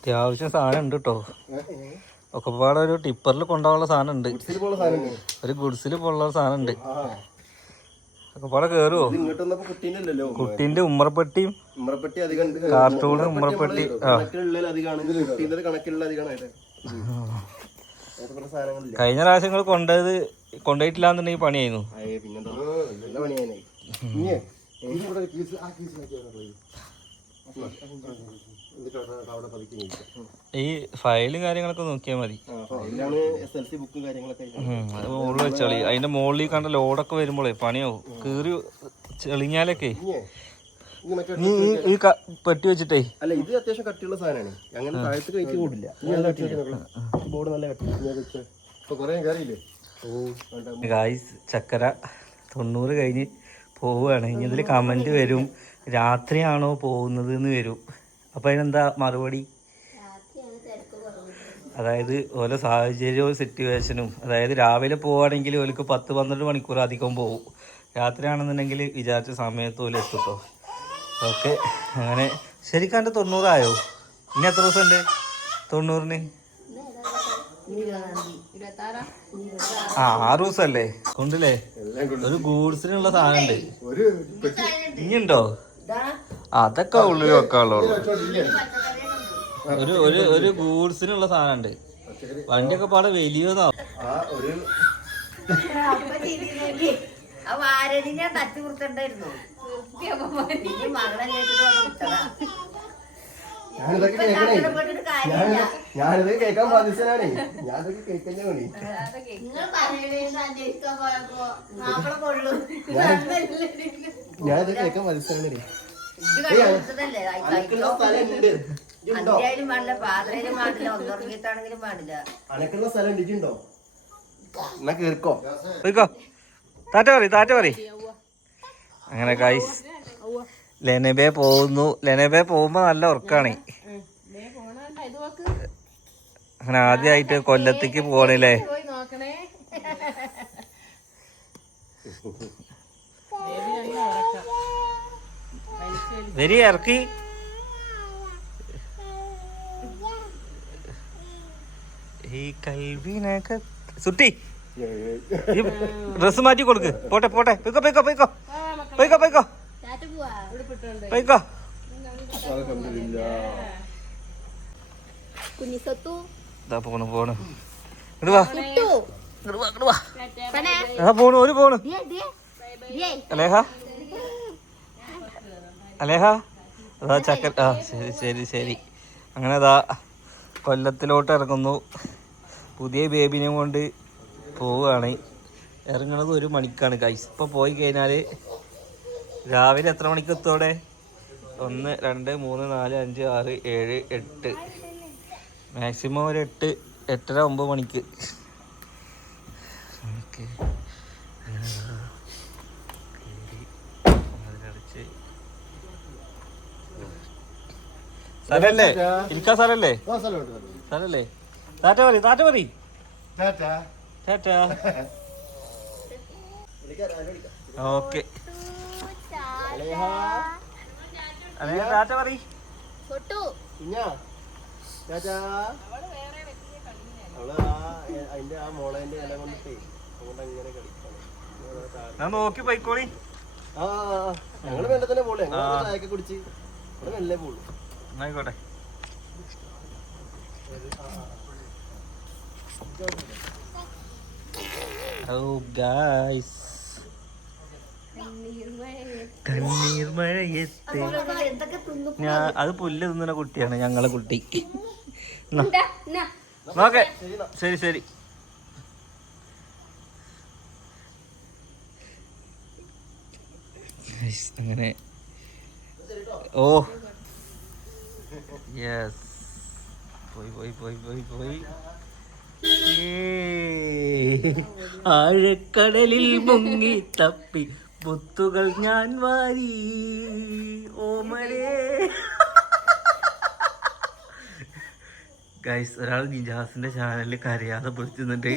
അത്യാവശ്യം സാധനം ഉണ്ട് കേട്ടോ ഒക്കെ പാടെ ഒരു ടിപ്പറിൽ കൊണ്ടുപോകാനുള്ള സാധനം ഉണ്ട് ഒരു ഗുഡ്സിൽ പോലുള്ള സാധനം ഉണ്ട് ഒക്കെ പാടെ കയറുമോ ഇങ്ങോട്ട് വന്നപ്പോ കുട്ടീന്റെ അല്ലല്ലോ കുട്ടീന്റെ ഉമ്മറപ്പെട്ടിയും കാർട്ടൂണ് ഉമ്മറപ്പെട്ടി കഴിഞ്ഞ പ്രാവശ്യങ്ങൾ കൊണ്ടത് കൊണ്ടുപോയിട്ടില്ല എന്നുണ്ടെങ്കിൽ പണിയായിരുന്നു. പണിയാനായി ഈ ഫയൽ കാര്യങ്ങളൊക്കെ നോക്കിയാൽ മതി. അത് മുകളിൽ വെച്ചോളി. അതിന്റെ മുകളിൽ കണ്ട ലോഡൊക്കെ വരുമ്പോളേ പണിയോ കീറി ചെളിഞ്ഞാലൊക്കെ നീ ഈ- പെട്ടി വെച്ചിട്ടേ. അല്ല ഇത് അത്യാവശ്യം കട്ടിയുള്ള സാധനമാണ്. അങ്ങനെ താഴത്ത് കയറ്റി കൂടില്ല ബോർഡ് നല്ല കട്ടി. ഇപ്പൊ കൊറേ കയറിയില്ലേ ഗായ്സ് ചക്കര തൊണ്ണൂറ് കഴിഞ്ഞ് പോവുകയാണ്. ഇനി ഇതിൽ കമന്റ് വരും. രാത്രിയാണോ പോകുന്നത് എന്ന് വരും. അപ്പം അതിനെന്താ മറുപടി? അതായത് ഓരോ സാഹചര്യവും സിറ്റുവേഷനും. അതായത് രാവിലെ പോവുകയാണെങ്കിൽ ഓർക്ക് പത്ത് പന്ത്രണ്ട് മണിക്കൂർ അധികം പോകും രാത്രിയാണെന്നുണ്ടെങ്കിൽ വിചാരിച്ച സമയത്ത് ഓൽ എത്തുട്ടോ ഓക്കെ. അങ്ങനെ. ശരിക്കും എന്റെ തൊണ്ണൂറായോ? ഇനി എത്ര ദിവസം ഉണ്ട്? തൊണ്ണൂറിന്? ആ ആറ് ദിവസമല്ലേ കൊണ്ടില്ലേ? ഒരു ഗൂഡ്സിനുള്ള സാധനം ഉണ്ട്. ഇനിയുണ്ടോ? അതൊക്കെ ഉള്ളിൽ വെക്കാനുള്ളൂ ഒരു ഒരു ഒരു ഗൂഡ്സിനുള്ള സാധനം ഉണ്ട് വണ്ടിയൊക്കെ പാടെ വലിയതാ ആ ഒരു അപ്പൊ ആരതിനെ തച്ചു കാര്യമില്ല. ഞാനിതൊക്കെ കേൾക്കാൻ ബാധ്യസ്ഥനാണേ ഞാനിതൊക്കെ കേൾക്കന്നെ കേൾക്കാൻ ബാധ്യസ്ഥനാണേ പാടില്ല പാത്രയിലും പാടില്ല പാടില്ല. സ്ഥലം എന്നാ താറ്റ പറ താറ്റ പറ അങ്ങനെ ഗൈസ് ലെനബെ പോകുന്നു. ലെനബെ പോകുമ്പോ നല്ല ഉറക്കാണ്. അങ്ങനെ ആദ്യമായിട്ട് കൊല്ലത്തേക്ക് പോകണല്ലേ നോക്കണേ വരി ഇറക്കി. ഈ കൽവിനക സുട്ടി. ഈ ഡ്രസ് മാറ്റി കൊടുക്ക്. പോട്ടെ പോട്ടെ. പൊയ്ക്കോ പൊയ്ക്കോ പൊയ്ക്കോ. പൊയ്ക്കോ പൊയ്ക്കോ. പൊയ്ക്കോ. പോണു പോണു. ഇങ്ങട് വാ. ഇങ്ങട് വാ ഇങ്ങട് വാ. പോണു ഒരു പോണു. അലേഹ. അലേഹ? അതാ ചക്കൻ ആ ശരി ശരി ശരി. അങ്ങനെ അതാ കൊല്ലത്തിലോട്ട് ഇറങ്ങുന്നു. പുതിയ ബേബിനെയും കൊണ്ട് പോവുകയാണ്. ഇറങ്ങണത് ഒരു മണിക്കാണ്. കൈസ് ഇപ്പോൾ പോയി കഴിഞ്ഞാൽ രാവിലെ എത്ര മണിക്ക് എത്തോടെ ഒന്ന് രണ്ട് മൂന്ന് നാല് അഞ്ച് ആറ് ഏഴ് എട്ട്. മാക്സിമം ഒരു എട്ട് എട്ടര ഒമ്പത് മണിക്ക്. ഓക്കെ സ്ഥലല്ലേ ഇരിക്കാൻ സ്ഥലല്ലേ സ്ഥലല്ലേ താറ്റ മതി താറ്റ മതി. ടാറ്റ. ഓക്കെ. ടാറ്റ ഞാൻ നോക്കി പോയിക്കോളി. ഞങ്ങൾ വേണ്ട തന്നെ പോളെ ചായക്കെ കുടിച്ച്. ഇവിടെ വെള്ളേ പോളൂ ആയിക്കോട്ടെ. Hello guys. കണ്ണീർ മഴയത്ത്. എന്തൊക്കെ തിന്നു ഞാൻ അത് പുല്ല് തിന്നുന്ന കുട്ടിയാണ് ഞങ്ങളെ കുട്ടി. നോക്കെ. ശരി ശരി. അങ്ങനെ. ഓ. യെസ് പോയി പോയി പോയി പോയി പോയി. ആഴക്കടലിൽ മുങ്ങി തപ്പി. മുത്തുകൾ ഞാൻ വാരി. ഓമരേ ഗൈസ് ഒരാൾ നിജാസിന്റെ ചാനലിൽ കരയാതെ പിടിച്ചു നിന്നിട്ട്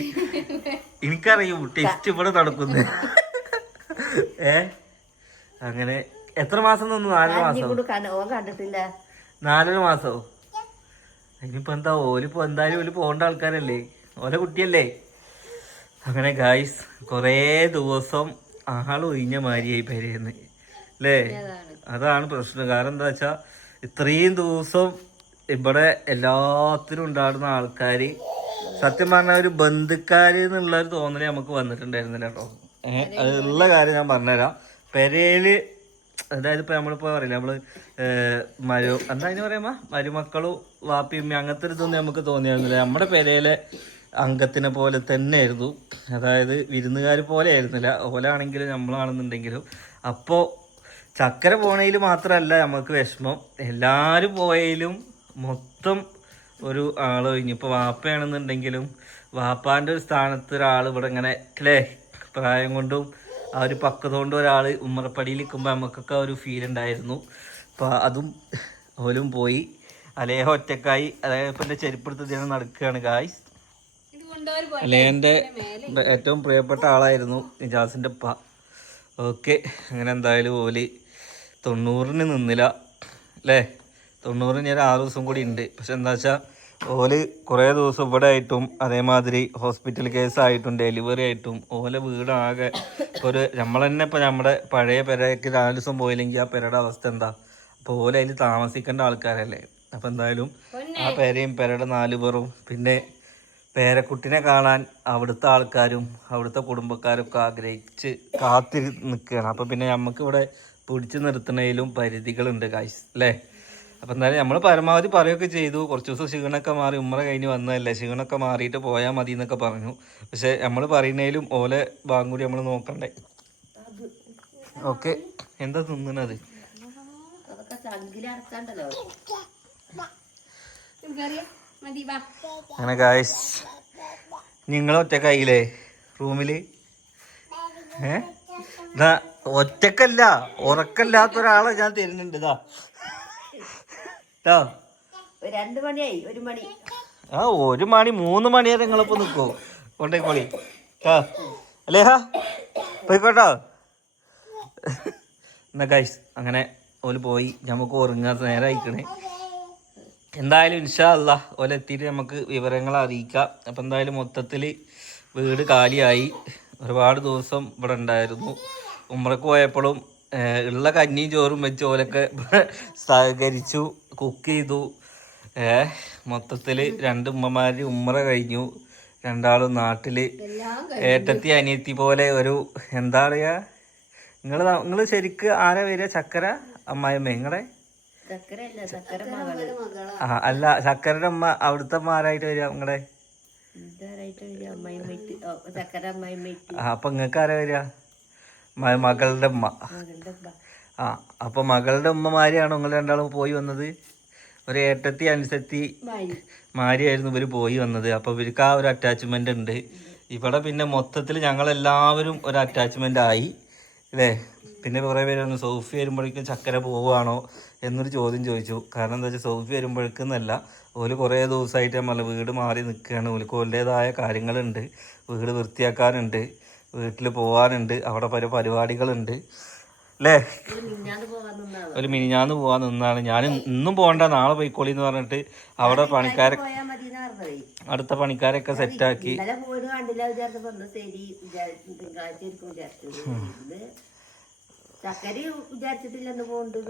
എനിക്കറിയും ടെസ്റ്റ് ഇവിടെ നടക്കുന്നു. ഏ? അങ്ങനെ എത്ര മാസം നിന്നു? നാല് മാസം. കണ്ടിട്ടില്ല. നാലര മാസോ ഇനിയിപ്പോ എന്താ ഓലിപ്പോ എന്തായാലും ഓൽ പോകേണ്ട ആൾക്കാരല്ലേ? ഓലെ കുട്ടിയല്ലേ? അങ്ങനെ ഗായ്സ് കുറേ ദിവസം ആൾ ഒഴിഞ്ഞ മാരിയായി പെരേന്ന്. അല്ലേ അതാണ്. പ്രശ്നം. കാരണം എന്താ വെച്ചാ ഇത്രയും ദിവസം ഇവിടെ എല്ലാത്തിനും ഉണ്ടായിരുന്ന ആൾക്കാര് സത്യം പറഞ്ഞ ഒരു ബന്ധുക്കാര് എന്നുള്ള ഒരു തോന്നൽ നമുക്ക് വന്നിട്ടുണ്ടായിരുന്നില്ല കേട്ടോ. ഏഹ് അതുള്ള കാര്യം ഞാൻ പറഞ്ഞുതരാം. പെരയിൽ അതായത് ഇപ്പൊ നമ്മളിപ്പോ പറയില്ല നമ്മൾ മരു എന്താ അതിന് പറയുമ്പോ മരുമക്കളും വാപ്പിയമ്മ അങ്ങനത്തെ ഒരു ഇതൊന്നും നമുക്ക് തോന്നിയായിരുന്നില്ല. നമ്മുടെ പെരയിലെ അംഗത്തിനെ പോലെ തന്നെയായിരുന്നു. അതായത് വിരുന്നുകാർ പോലെ ആയിരുന്നില്ല. ഓലാണെങ്കിലും നമ്മളാണെന്നുണ്ടെങ്കിലും. അപ്പോ ചക്കര പോണയിൽ മാത്രമല്ല നമുക്ക് വിഷമം. എല്ലാവരും പോയതിലും മൊത്തം ഒരു ആൾ കഴിഞ്ഞു ഇപ്പോൾ വാപ്പയാണെന്നുണ്ടെങ്കിലും വാപ്പാന്റെ ഒരു സ്ഥാനത്ത് ഒരാൾ ഇവിടെ ഇങ്ങനെ അല്ലേ പ്രായം കൊണ്ടും ആ ഒരു പക്വത കൊണ്ട് ഒരാൾ ഉമ്മറപ്പടിയിൽ നിൽക്കുമ്പോൾ നമുക്കൊക്കെ ഒരു ഫീൽ ഉണ്ടായിരുന്നു. അപ്പോൾ അതും ഓലും പോയി. അലേഹ ഒറ്റക്കായി അതായത് ഇപ്പം എന്റെ ചെരുപ്പെടുത്ത് ദിനം നടക്കുകയാണ് ഗായ്സ് അലേഹന്റെ ഏറ്റവും പ്രിയപ്പെട്ട ആളായിരുന്നു നിജാസിന്റെ ഉപ്പ. ഓക്കെ അങ്ങനെ എന്തായാലും ഓൽ തൊണ്ണൂറിന് നിന്നില്ല. അല്ലേ? തൊണ്ണൂറിന് ഞാൻ ആറ് ദിവസം കൂടി ഉണ്ട്. പക്ഷെ എന്താ വെച്ചാൽ ഓൽ കുറേ ദിവസം ഇവിടെ ആയിട്ടും അതേമാതിരി ഹോസ്പിറ്റൽ കേസായിട്ടും ഡെലിവറി ആയിട്ടും ഓലെ വീടാകെ ഒരു നമ്മൾ തന്നെ ഇപ്പോൾ നമ്മുടെ പഴയ പെരയ്ക്ക് നാല് ദിവസം പോയില്ലെങ്കിൽ ആ പെരയുടെ അവസ്ഥ എന്താ? അപ്പോൾ ഓല അതിൽ താമസിക്കേണ്ട ആൾക്കാരല്ലേ? അപ്പോൾ എന്തായാലും ആ പേരയും പെരയുടെ നാല് പേറും പിന്നെ പേരക്കുട്ടിനെ കാണാൻ അവിടുത്തെ ആൾക്കാരും അവിടുത്തെ കുടുംബക്കാരും ഒക്കെ ആഗ്രഹിച്ച് കാത്തിരി നിൽക്കുകയാണ് അപ്പോൾ പിന്നെ നമുക്കിവിടെ പിടിച്ചു നിർത്തുന്നതിലും പരിധികളുണ്ട് കാശ് അല്ലേ അപ്പം എന്തായാലും നമ്മൾ പരമാവധി പറയുകയൊക്കെ ചെയ്തു. കുറച്ച് ദിവസം ക്ഷീണമൊക്കെ മാറി ഉമ്മറ കഴിഞ്ഞ് വന്നതല്ലേ. ക്ഷീണമൊക്കെ മാറിയിട്ട് പോയാൽ മതി എന്നൊക്കെ പറഞ്ഞു. പക്ഷേ നമ്മൾ പറയുന്നതിലും ഓലെ ഭാഗം കൂടി നമ്മൾ നോക്കണ്ടേ. ഓക്കെ. എന്താ തിന്നണത്? അങ്ങനെ ഗായ്സ് നിങ്ങൾ ഒറ്റക്കായില്ലേ റൂമിൽ? ഏ? ഒറ്റക്കല്ല ഉറക്കല്ലാത്ത ഒരാളെ ഞാൻ തരുന്നുണ്ട് ഇതാ. ട്ടോ. ഒരു രണ്ട് മണിയായി ഒരു മണി. ആ ഒരു മണി മൂന്ന് മണി വരെ നിങ്ങളിപ്പോ നിൽക്കോ കൊണ്ടേക്കോളി അല്ലേ ഹാ പോയിക്കോട്ടോ. എന്നാ ഗൈസ് അങ്ങനെ ഓൽ പോയി. നമുക്ക് ഉറങ്ങാൻ നേരം അയക്കണേ എന്തായാലും ഇൻഷാ അല്ല ഓലെത്തിയിട്ട് നമുക്ക് വിവരങ്ങൾ അറിയിക്കാം. അപ്പം എന്തായാലും മൊത്തത്തിൽ വീട് കാലിയായി. ഒരുപാട് ദിവസം ഇവിടെ ഉണ്ടായിരുന്നു. ഉമ്മറക്ക് പോയപ്പോഴും ഉള്ള കഞ്ഞിയും ചോറും വെച്ച് ഓലൊക്കെ സഹകരിച്ചു കുക്ക് ചെയ്തു. ഏഹ് മൊത്തത്തിൽ രണ്ട് ഉമ്മമാർ ഉമ്മറ കഴിഞ്ഞു. രണ്ടാളും നാട്ടിൽ ഏറ്റത്തി അനിയത്തി പോലെ ഒരു എന്താ പറയാ? നിങ്ങൾ നിങ്ങൾ ശരിക്ക് ആരാ വരിക? ചക്കര അമ്മായിമ്മ നിങ്ങളെ? ആ അല്ല ചക്കരയുടെ അമ്മ അവിടുത്തെ അമ്മമാരായിട്ട് വരിക നിങ്ങളെ? അപ്പൊ നിങ്ങൾക്ക് ആരാ വരിക? മകളുടെ ഉമ്മ. ആ അപ്പൊ മകളുടെ ഉമ്മമാരെയാണ് നിങ്ങൾ രണ്ടാളും പോയി വന്നത്? ഒരു ഏട്ടത്തി അനുസത്തി മാരി. മാരിയായിരുന്നു ഇവർ പോയി വന്നത്. അപ്പൊ ഇവർക്ക് ആ ഒരു അറ്റാച്ച്മെന്റ് ഉണ്ട്. ഇവിടെ പിന്നെ മൊത്തത്തിൽ ഞങ്ങളെല്ലാവരും ഒരു അറ്റാച്ച്മെന്റ് ആയി. അല്ലേ പിന്നെ കുറേ പേര് പറഞ്ഞു സോഫി വരുമ്പോഴേക്കും ചക്കര പോവുകയാണോ എന്നൊരു ചോദ്യം ചോദിച്ചു. കാരണം എന്താ വെച്ചാൽ സോഫി വരുമ്പോഴേക്കെന്നല്ല ഓൽ കുറേ ദിവസമായിട്ട് നമ്മളെ വീട് മാറി നിൽക്കുകയാണ്. ഓൽക്ക് ഓലുടേതായ കാര്യങ്ങളുണ്ട്. വീട് വൃത്തിയാക്കാനുണ്ട്. വീട്ടിൽ പോകാനുണ്ട് അവിടെ പല പരിപാടികളുണ്ട്. അല്ലേ ഒരു മിനിഞ്ഞാന്ന് പോവാൻ നിന്നാണ്. ഞാൻ ഇന്നും പോകണ്ട. നാളെ പോയിക്കോളി എന്ന് പറഞ്ഞിട്ട് അവിടെ പണിക്കാരെ അടുത്ത പണിക്കാരൊക്കെ സെറ്റാക്കി.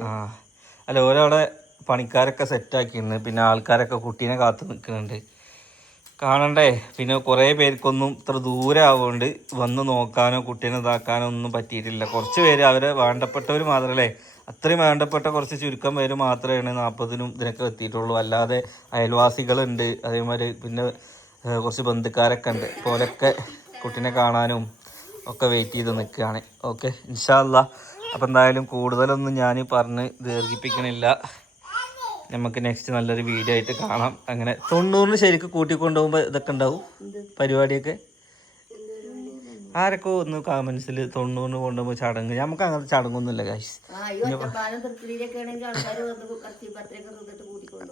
ആ. അല്ല ഓരവിടെ പണിക്കാരൊക്കെ സെറ്റാക്കിയിരുന്നു പിന്നെ ആൾക്കാരൊക്കെ കുട്ടീനെ കാത്തു നിൽക്കുന്നുണ്ട്. കാണണ്ടേ? പിന്നെ കുറേ പേർക്കൊന്നും ഇത്ര ദൂരം ആവുകൊണ്ട് വന്ന് നോക്കാനോ കുട്ടീനെ ഇതാക്കാനോ ഒന്നും പറ്റിയിട്ടില്ല. കുറച്ച് പേര് അവരെ വേണ്ടപ്പെട്ടവർ മാത്രമല്ലേ അത്രയും വേണ്ടപ്പെട്ട കുറച്ച് ചുരുക്കം പേര് മാത്രമേ നാൽപ്പതിനും ഇതിനൊക്കെ എത്തിയിട്ടുള്ളൂ. അല്ലാതെ അയൽവാസികളുണ്ട് അതേമാതിരി പിന്നെ കുറച്ച് ബന്ധുക്കാരൊക്കെ ഉണ്ട്. പോലൊക്കെ കുട്ടീനെ കാണാനും ഒക്കെ വെയിറ്റ് ചെയ്ത് നിൽക്കുകയാണ് ഓക്കെ ഇൻഷാല്ല അപ്പം എന്തായാലും കൂടുതലൊന്നും ഞാൻ പറഞ്ഞ് ദീർഘിപ്പിക്കണില്ല. നമുക്ക് നെക്സ്റ്റ് നല്ലൊരു വീഡിയോ ആയിട്ട് കാണാം. അങ്ങനെ തൊണ്ണൂറിന് ശരിക്കും കൂട്ടിക്കൊണ്ടുപോകുമ്പോൾ ഇതൊക്കെ ഉണ്ടാവും. പരിപാടിയൊക്കെ. ആരൊക്കെ ഒന്ന് കാമൻസിൽ തൊണ്ണൂറിന് കൊണ്ടുപോകുമ്പോൾ ചടങ്ങ്? നമുക്ക് അങ്ങനത്തെ ചടങ്ങൊന്നുമില്ല കാശ്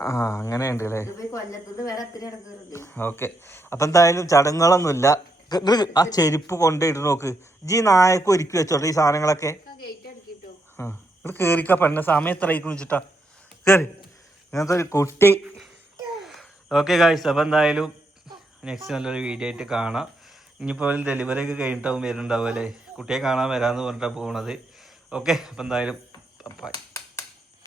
ആ അങ്ങനെ ഉണ്ട് അല്ലേ? ഓക്കെ. അപ്പം എന്തായാലും ചടങ്ങുകളൊന്നുമില്ല. ആ ചെരുപ്പ് കൊണ്ടിട്ട് നോക്ക്. ജി നായക്ക് ഒരുക്കി വെച്ചോട്ടെ ഈ സാധനങ്ങളൊക്കെ? ആ ഇവിടെ കേറിക്ക പറഞ്ഞ സമയം എത്ര ആയിക്കണു വെച്ചിട്ടാ കേറി. ഇങ്ങനത്തെ ഒരു കുട്ടി. ഓക്കെ കാഴ്ച അപ്പം എന്തായാലും നെക്സ്റ്റ് നല്ലൊരു വീഡിയോ ആയിട്ട് കാണാം. ഇനിയിപ്പോൾ ഡെലിവറി ഒക്കെ കഴിഞ്ഞിട്ടാവും വരുന്നുണ്ടാവും അല്ലേ? കുട്ടിയെ കാണാൻ വരാമെന്ന് പറഞ്ഞിട്ടാണ് പോകുന്നത് ഓക്കെ അപ്പം എന്തായാലും ബൈ